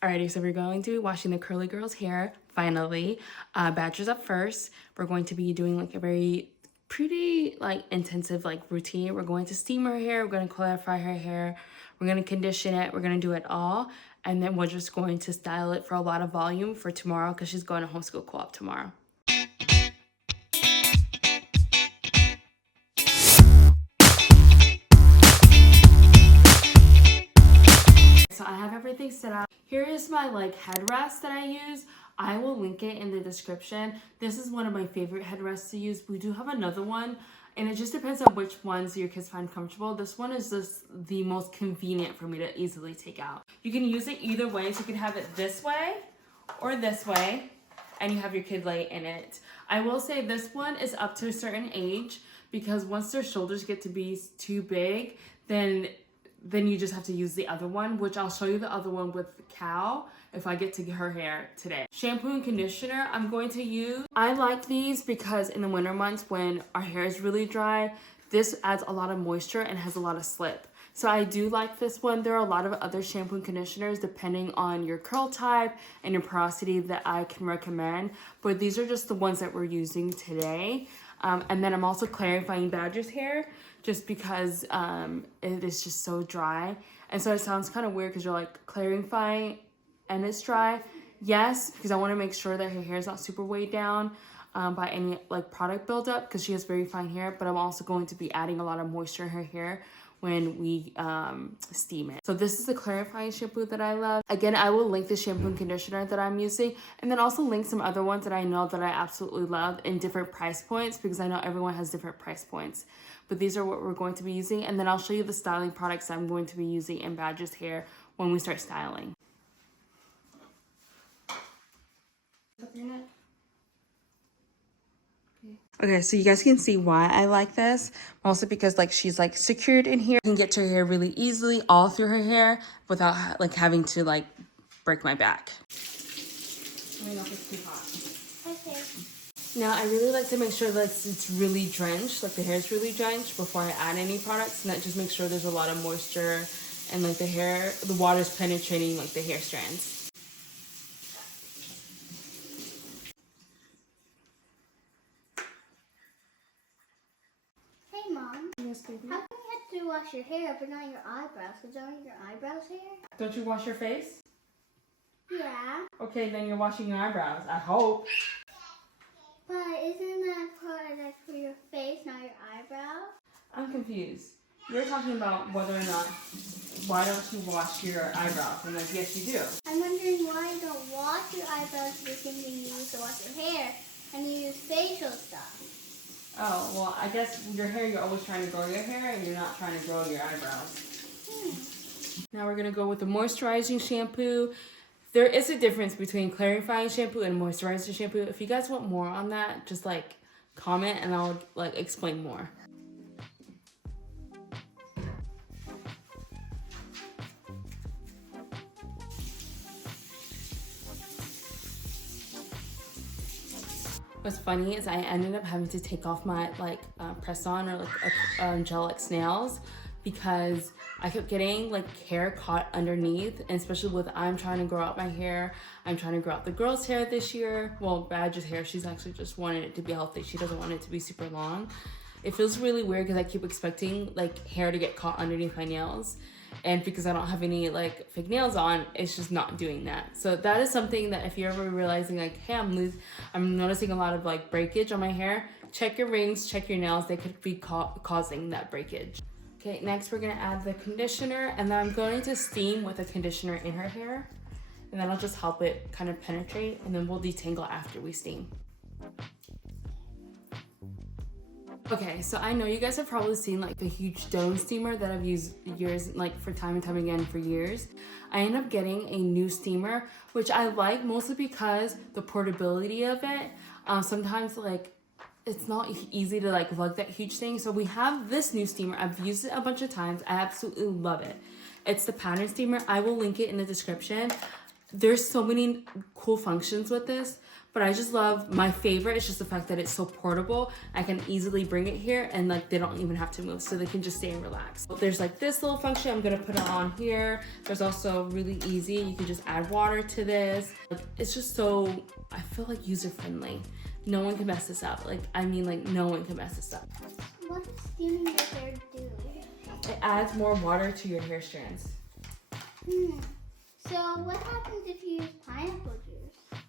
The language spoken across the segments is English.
Alrighty, so we're going to be washing the curly girl's hair, finally. Badger's up first. We're going to be doing like a very pretty like intensive like routine. We're going to steam her hair, we're going to clarify her hair, we're going to condition it, we're going to do it all. And then we're just going to style it for a lot of volume for tomorrow because she's going to homeschool co-op tomorrow. So I have everything set up. Here is my like headrest that I use. I will link it in the description. This is one of my favorite headrests to use. We do have another one, and it just depends on which ones your kids find comfortable. This one is just the most convenient for me to easily take out. You can use it either way, so you can have it this way or this way, and you have your kid lay in it. I will say this one is up to a certain age, because once their shoulders get to be too big, then you just have to use the other one, which I'll show you the other one with Cal if I get to get her hair today. Shampoo and conditioner I'm going to use. I like these because in the winter months when our hair is really dry, this adds a lot of moisture and has a lot of slip. So I do like this one. There are a lot of other shampoo and conditioners depending on your curl type and your porosity that I can recommend, but these are just the ones that we're using today. And then I'm also clarifying Badger's hair just because it is just so dry. And so it sounds kind of weird because you're like clarifying and it's dry. Yes, because I want to make sure that her hair is not super weighed down by any like product buildup because she has very fine hair, but I'm also going to be adding a lot of moisture in her hair when we steam it. So this is the clarifying shampoo that I love. Again, I will link the shampoo and conditioner that I'm using, and then also link some other ones that I know that I absolutely love in different price points, because I know everyone has different price points. But these are what we're going to be using, and then I'll show you the styling products I'm going to be using in Badger's hair when we start styling. Okay, so you guys can see why I like this. Also because like she's like secured in here. I can get to her hair really easily all through her hair without like having to like break my back. Let me know if it's too hot. Okay. Now I really like to make sure that it's really drenched, like the hair is really drenched before I add any products, and that just makes sure there's a lot of moisture and like the water's penetrating like the hair strands. Hey Mom. Yes, baby. How come you have to wash your hair but not your eyebrows? Because don't your eyebrows hair? Don't you wash your face? Yeah. Okay, then you're washing your eyebrows, I hope. But isn't that product for your face, not your eyebrows? I'm confused. You're talking about whether or not, why don't you wash your eyebrows? And like, yes, you do. I'm wondering why you don't wash your eyebrows the same thing you use to wash your hair and you use facial stuff. Oh, well, I guess your hair, you're always trying to grow your hair and you're not trying to grow your eyebrows. Now we're going to go with the moisturizing shampoo. There is a difference between clarifying shampoo and moisturizing shampoo. If you guys want more on that, just like comment and I'll like explain more. What's funny is I ended up having to take off my like press-on or like angelic nails because I kept getting like hair caught underneath, and especially with I'm trying to grow out my hair. I'm trying to grow out the girl's hair this year. Well, Badger's hair, she's actually just wanted it to be healthy. She doesn't want it to be super long. It feels really weird because I keep expecting like hair to get caught underneath my nails. And because I don't have any like fake nails on, it's just not doing that. So that is something that if you're ever realizing like, hey, I'm noticing a lot of like breakage on my hair, check your rings, check your nails. They could be causing that breakage. Okay, next we're gonna add the conditioner, and then I'm going to steam with the conditioner in her hair, and that'll just help it kind of penetrate, and then we'll detangle after we steam. Okay, so I know you guys have probably seen like the huge dome steamer that I've used years, like for time and time again for years. I ended up getting a new steamer, which I like mostly because the portability of it. Sometimes like it's not easy to like lug that huge thing. So we have this new steamer. I've used it a bunch of times. I absolutely love it. It's the pattern steamer. I will link it in the description. There's so many cool functions with this, but I just love, my favorite is just the fact that it's so portable. I can easily bring it here and like they don't even have to move, so they can just stay and relax. There's like this little function, I'm gonna put it on here. There's also really easy, you can just add water to this. Like, it's just so, I feel like user friendly. No one can mess this up. Like, I mean, like no one can mess this up. What does steaming your hair do? It adds more water to your hair strands. So what happens if you use pineapple juice?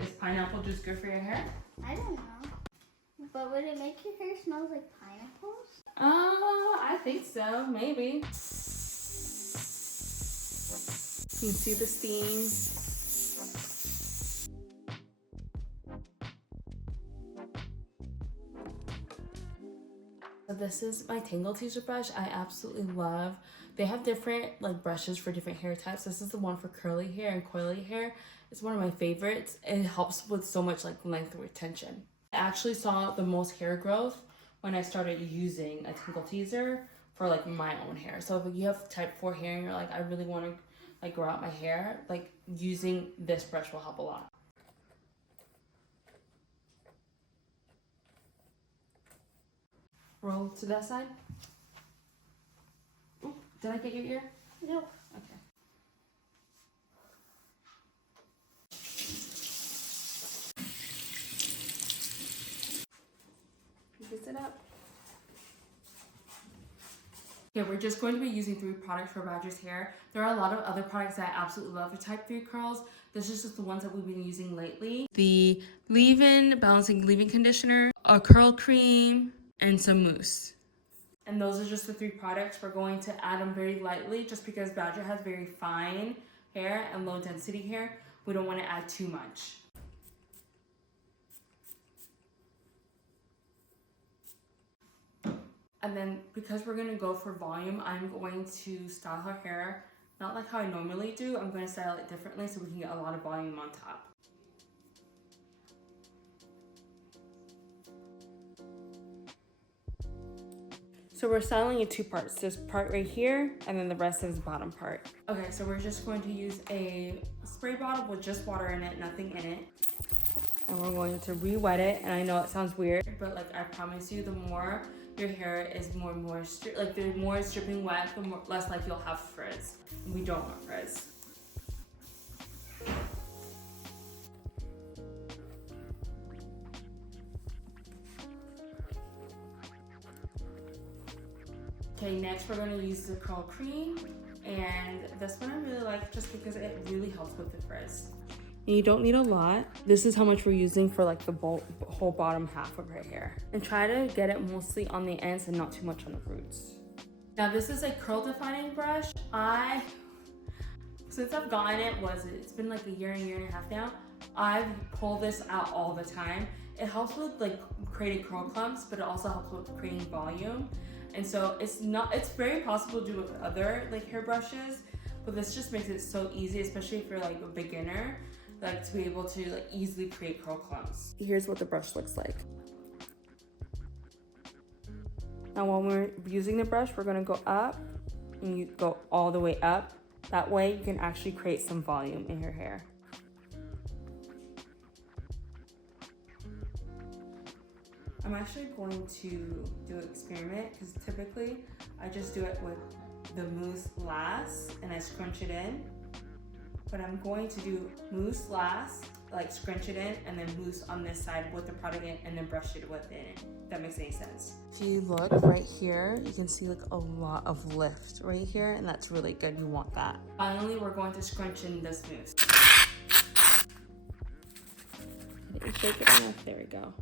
Is pineapple juice good for your hair? I don't know. But would it make your hair smell like pineapples? I think so, maybe. You can see the steam. So this is my Tangle Teaser brush. I absolutely love. They have different like brushes for different hair types. This is the one for curly hair and coily hair. It's one of my favorites. It helps with so much like length retention. I actually saw the most hair growth when I started using a Tangle Teaser for like my own hair. So if you have type 4 hair and you're like, I really want to like grow out my hair, like using this brush will help a lot. Roll to that side. Ooh, did I get your ear? No. Okay. Fix it up. Okay, we're just going to be using 3 products for Badger's hair. There are a lot of other products that I absolutely love for type 3 curls. This is just the ones that we've been using lately. The leave-in balancing leave-in conditioner, a curl cream, and some mousse. And those are just the 3 products. We're going to add them very lightly just because Badger has very fine hair and low density hair. We don't want to add too much. And then because we're gonna go for volume, I'm going to style her hair, not like how I normally do. I'm gonna style it differently so we can get a lot of volume on top. So we're styling in 2 parts. This part right here, and then the rest is the bottom part. Okay, so we're just going to use a spray bottle with just water in it, nothing in it. And we're going to re-wet it, and I know it sounds weird, but like I promise you, the more your hair is more moisture, like the more it's dripping wet, the more, less like you'll have frizz. And we don't want frizz. Okay, next we're going to use the curl cream, and this one I really like just because it really helps with the frizz. And you don't need a lot. This is how much we're using for like the whole bottom half of her hair. And try to get it mostly on the ends and not too much on the roots. Now this is a curl defining brush. Since I've gotten it, it's been like a year and a half now. I've pulled this out all the time. It helps with like creating curl clumps, but it also helps with creating volume. And so it's very possible to do with other like hair brushes, but this just makes it so easy, especially if you're like a beginner, like to be able to like easily create curl clumps. Here's what the brush looks like. Now when we're using the brush, we're gonna go up and you go all the way up. That way you can actually create some volume in your hair. I'm actually going to do an experiment because typically I just do it with the mousse last and I scrunch it in. But I'm going to do mousse last, like scrunch it in, and then mousse on this side with the product in, and then brush it within it. If that makes any sense. If you look right here, you can see like a lot of lift right here, and that's really good. You want that. Finally, we're going to scrunch in this mousse. Shake it enough. There we go.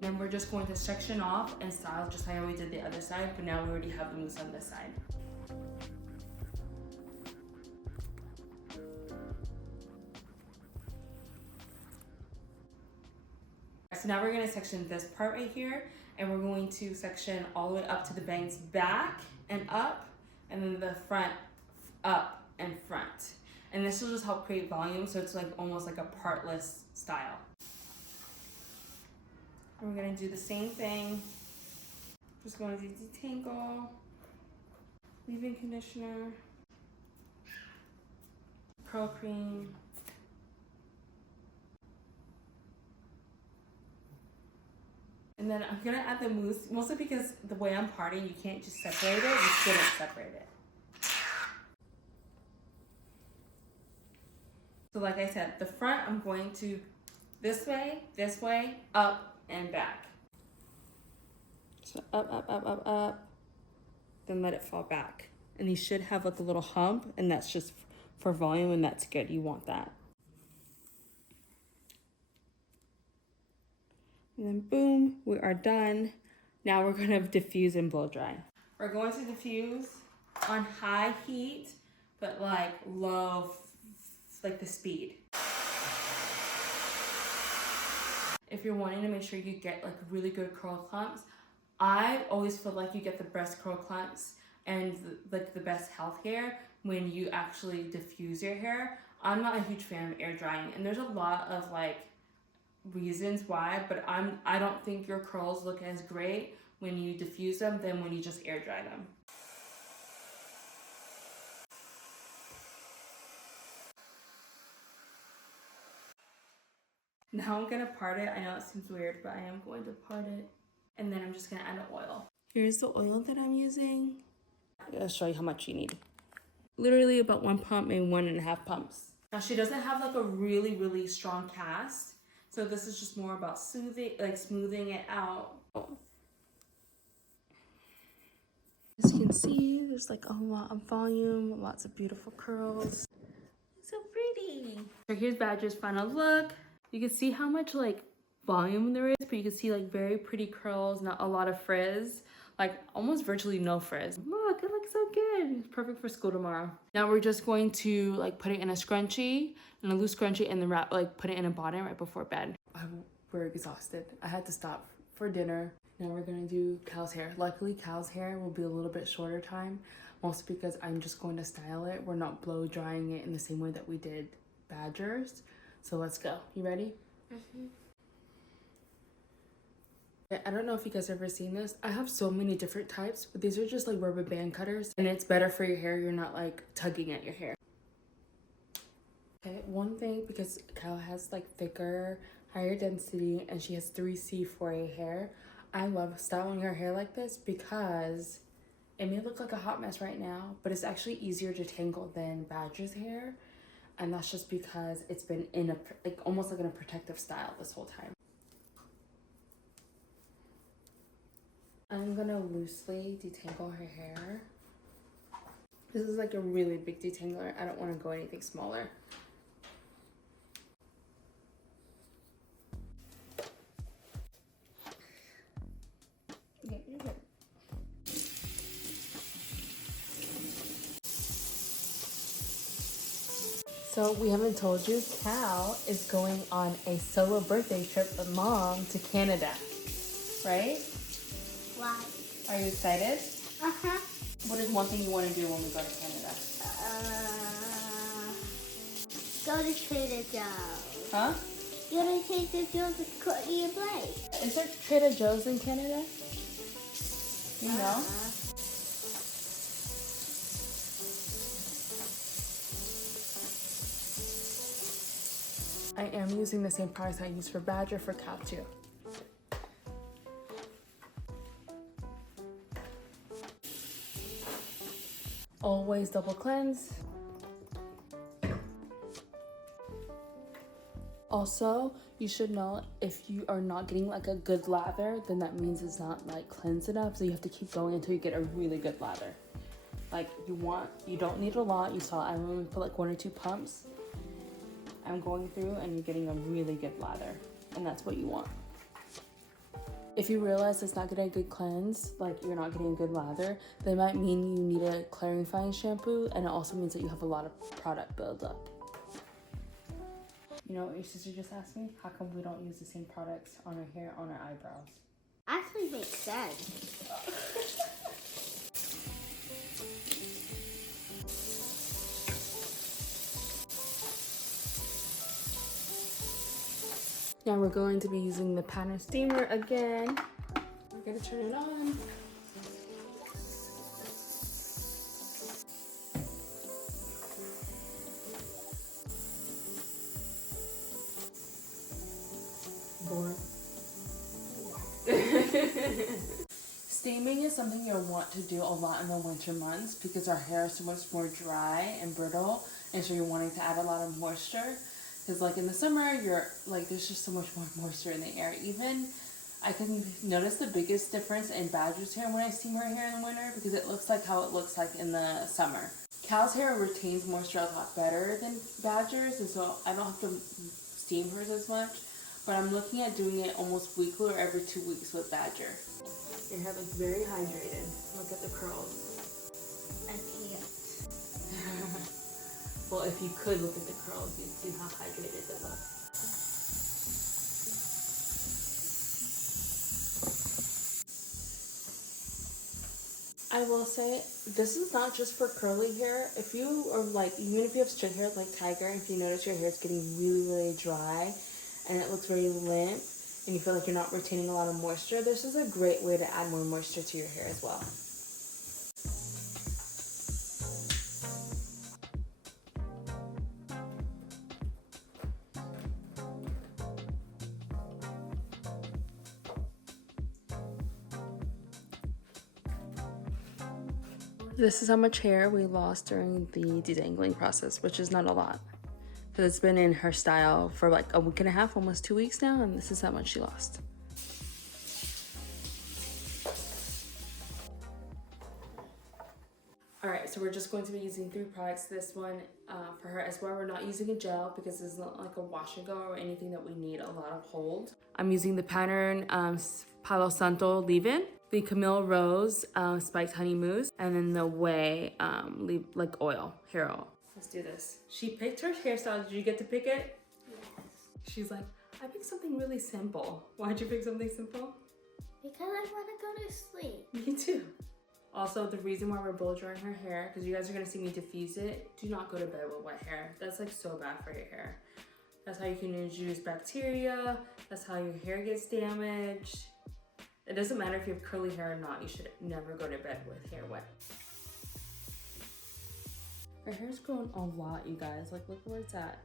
Then we're just going to section off and style just like how we did the other side, but now we already have the mousse on this side. So now we're going to section this part right here, and we're going to section all the way up to the bangs back and up, and then the front up and front. And this will just help create volume, so it's like almost like a partless style. We're gonna do the same thing Just going to detangle, leave-in conditioner, curl cream. And then I'm gonna add the mousse, mostly because the way I'm parting, you can't just separate it, you shouldn't separate it. So like I said, the front I'm going to this way, up and back. So up, then let it fall back. And you should have like a little hump, and that's just for volume, and that's good, you want that. And then boom, we are done. Now we're gonna diffuse and blow dry. We're going to diffuse on high heat, but like low, like the speed. If you're wanting to make sure you get like really good curl clumps, I always feel like you get the best curl clumps and like the best health hair when you actually diffuse your hair. I'm not a huge fan of air drying, and there's a lot of like reasons why, but I don't think your curls look as great when you diffuse them than when you just air dry them. Now I'm gonna part it. I know it seems weird, but I am going to part it. And then I'm just gonna add an oil. Here's the oil that I'm using. I'll show you how much you need. Literally about 1 pump, maybe 1.5 pumps. Now she doesn't have like a really strong cast, so this is just more about smoothing it out. As you can see, there's like a lot of volume, lots of beautiful curls. So pretty. So here's Badger's final look. You can see how much like volume there is, but you can see like very pretty curls, not a lot of frizz, like almost virtually no frizz. Look, it looks so good. It's perfect for school tomorrow. Now we're just going to like put it in a scrunchie, in a loose scrunchie, and then put it in a bonnet right before bed. We're exhausted. I had to stop for dinner. Now we're gonna do Cal's hair. Luckily, Cal's hair will be a little bit shorter time, mostly because I'm just going to style it. We're not blow drying it in the same way that we did Badger's. So let's go. You ready? Mm-hmm. I don't know if you guys ever seen this. I have so many different types, but these are just like rubber band cutters, and it's better for your hair. You're not like tugging at your hair. Okay, one thing, because Cal has like thicker, higher density, and she has 3C 4A hair, I love styling her hair like this because it may look like a hot mess right now, but it's actually easier to tangle than Badger's hair. And that's just because it's been in a, like almost like in a protective style this whole time. I'm gonna loosely detangle her hair. This is like a really big detangler. I don't want to go anything smaller. Okay, you're good. So we haven't told you, Cal is going on a solo birthday trip with Mom to Canada, right? Why? Are you excited? Uh-huh. What is one thing you want to do when we go to Canada? Go to Trader Joe's. Huh? Go to Trader Joe's and cook your plate. Is there Trader Joe's in Canada? You know? I am using the same products I use for Badger for Cal too. Always double cleanse. Also, you should know if you are not getting like a good lather, then that means it's not like cleansed enough. So you have to keep going until you get a really good lather. Like you don't need a lot. You saw I only put like 1 or 2 pumps. I'm going through and you're getting a really good lather, and that's what you want. If you realize it's not getting a good cleanse, like you're not getting a good lather, that might mean you need a clarifying shampoo, and it also means that you have a lot of product buildup. You know what your sister just asked me? How come we don't use the same products on our hair, on our eyebrows? Actually makes sense. Now we're going to be using the pattern steamer again. We're gonna turn it on. Steaming is something you'll want to do a lot in the winter months because our hair is so much more dry and brittle, and so you're wanting to add a lot of moisture. Because like in the summer, you're like there's just so much more moisture in the air. Even I can notice the biggest difference in Badger's hair when I steam her hair in the winter because it looks like how it looks like in the summer. Cal's hair retains moisture a lot better than Badger's, and so I don't have to steam hers as much. But I'm looking at doing it almost weekly or every 2 weeks with Badger. Your hair looks very hydrated. Look at the curls. I can't. Well, if you could look at the curls, you'd see how hydrated they look. I will say, this is not just for curly hair. If you are like, even if you have straight hair like Tiger, if you notice your hair is getting really, really dry and it looks very limp and you feel like you're not retaining a lot of moisture, this is a great way to add more moisture to your hair as well. This is how much hair we lost during the detangling process, which is not a lot. Because it's been in her style for like a week and a half, almost 2 weeks now, and this is how much she lost. Alright, so we're just going to be using 3 products. This one for her as well. We're not using a gel because it's not like a wash and go or anything that we need a lot of hold. I'm using the pattern Palo Santo leave-in, the Camille Rose spiked honey mousse, and then the Way like oil, hair oil. Let's do this. She picked her hairstyle. Did you get to pick it? Yes. She's like, I picked something really simple. Why'd you pick something simple? Because I want to go to sleep. Me too. Also, the reason why we're blow drying her hair, because you guys are gonna see me diffuse it, do not go to bed with wet hair. That's like so bad for your hair. That's how you can introduce bacteria. That's how your hair gets damaged. It doesn't matter if you have curly hair or not, you should never go to bed with hair wet. Her hair's grown a lot, you guys. Like, look where it's at.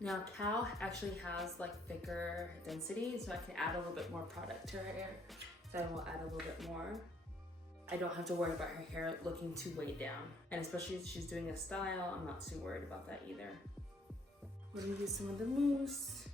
Now, Cal actually has like thicker density, so I can add a little bit more product to her hair. So I will add a little bit more. I don't have to worry about her hair looking too weighed down. And especially if she's doing a style, I'm not too worried about that either. We're gonna use some of the mousse.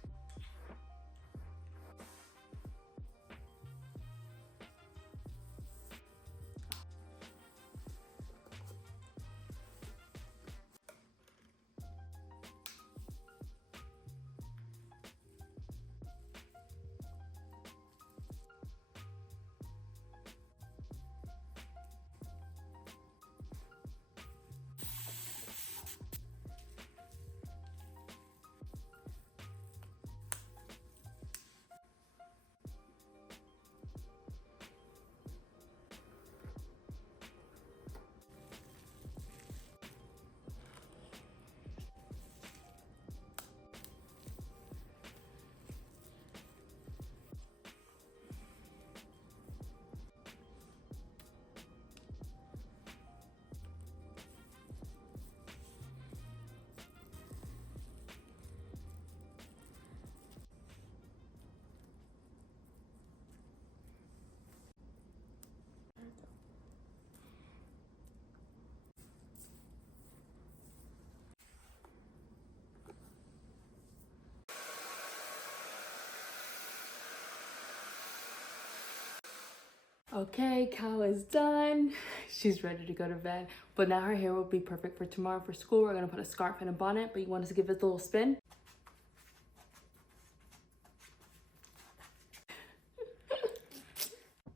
Okay, Cal is done. She's ready to go to bed. But now her hair will be perfect for tomorrow for school. We're gonna put a scarf and a bonnet, but you want us to give it a little spin?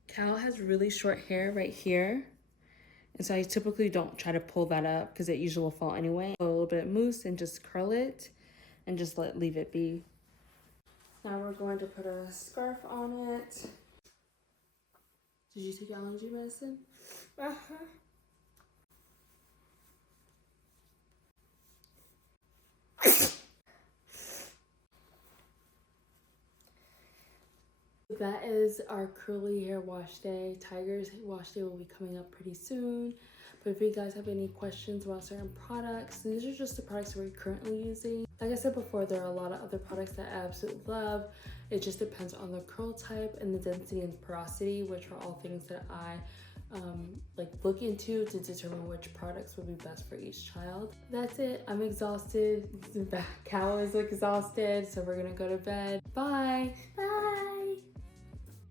Cal has really short hair right here. And so I typically don't try to pull that up because it usually will fall anyway. A little bit of mousse and just curl it and just leave it be. Now we're going to put a scarf on it. Did you take allergy medicine? Uh-huh. That is our curly hair wash day. Tiger's wash day will be coming up pretty soon. But if you guys have any questions about certain products, these are just the products we're currently using. Like I said before, there are a lot of other products that I absolutely love. It just depends on the curl type and the density and porosity, which are all things that I look into to determine which products would be best for each child. That's it. I'm exhausted. The cow is exhausted, so we're gonna go to bed. Bye. Bye.